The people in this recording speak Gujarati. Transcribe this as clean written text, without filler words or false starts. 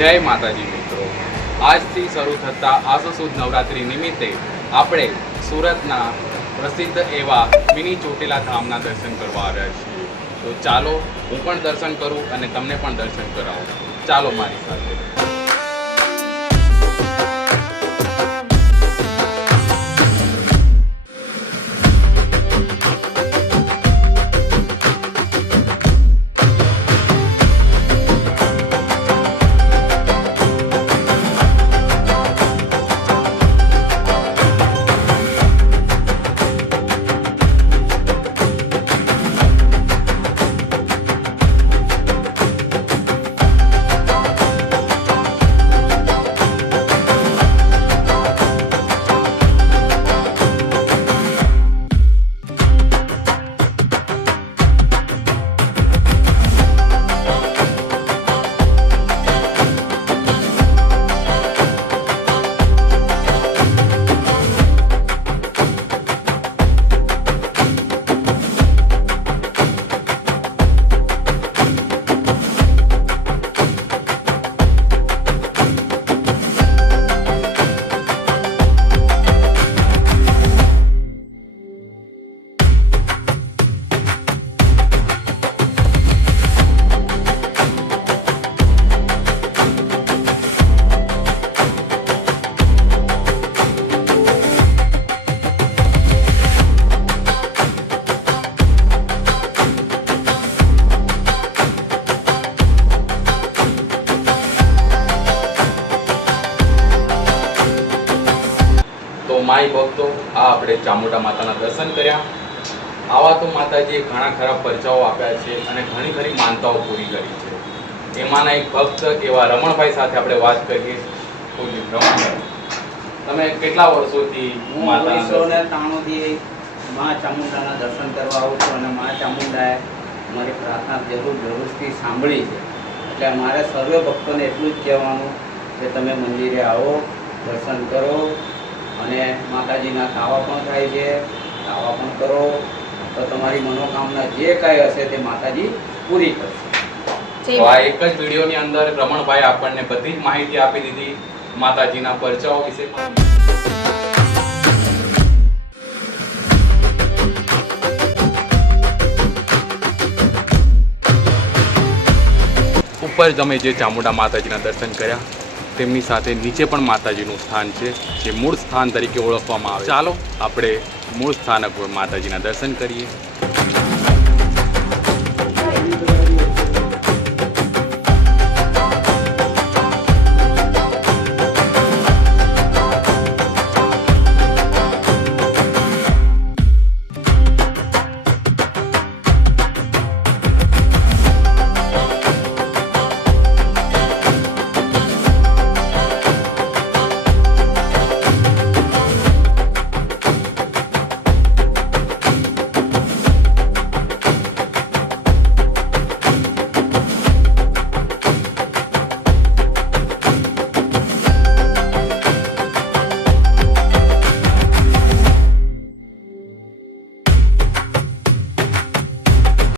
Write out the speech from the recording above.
જય માતાજી મિત્રો, આજથી શરૂ થતા આસો સુદ નવરાત્રિ નિમિત્તે આપણે સુરતના પ્રસિદ્ધ એવા મિની ચોટીલા ધામના દર્શન કરવા આવ્યા છીએ। તો ચાલો હું પણ દર્શન કરું અને તમને પણ દર્શન કરાવું। ચાલો મારી સાથે। माई भक्तों आ આપણે ચામુંડા માતાના દર્શન કર્યા। આવા તો માતાજીએ ઘણા ખરા પરચાઓ આપ્યા છે અને ઘણી ખરી માનતાઓ પૂરી કરી છે। એમાંના એક ભક્ત એવા રમણભાઈ સાથે આપણે વાત કરીએ। રમણભાઈ, તમે કેટલા વર્ષોથી માતાના 1993 થી માં ચામુંડાના દર્શન કરવા આવું છું અને માં ચામુંડાએ મારી પ્રાર્થના જરૂરથી સાંભળી છે। એટલે અમારે સર્વે ભક્તોને એટલું જ કહેવાનું કે તમે મંદિરે આવો, દર્શન કરો અને માતાજીના કાવા પણ થાય છે, કાવા પણ કરો તો તમારી મનોકામના જે કાંઈ હશે તે માતાજી પૂરી કરશે। તો આ એક જ વિડીયોની અંદર રમણભાઈ આપણને બધી જ માહિતી આપી દીધી માતાજીના પરચાઓ વિશે। ઉપર તમે જે ચામુંડા માતાજીના દર્શન કર્યા તેમની સાથે નીચે પણ માતાજીનું સ્થાન છે જે મૂળ સ્થાન તરીકે ઓળખવામાં આવે। ચાલો આપણે મૂળ સ્થાનક માતાજીના દર્શન કરીએ।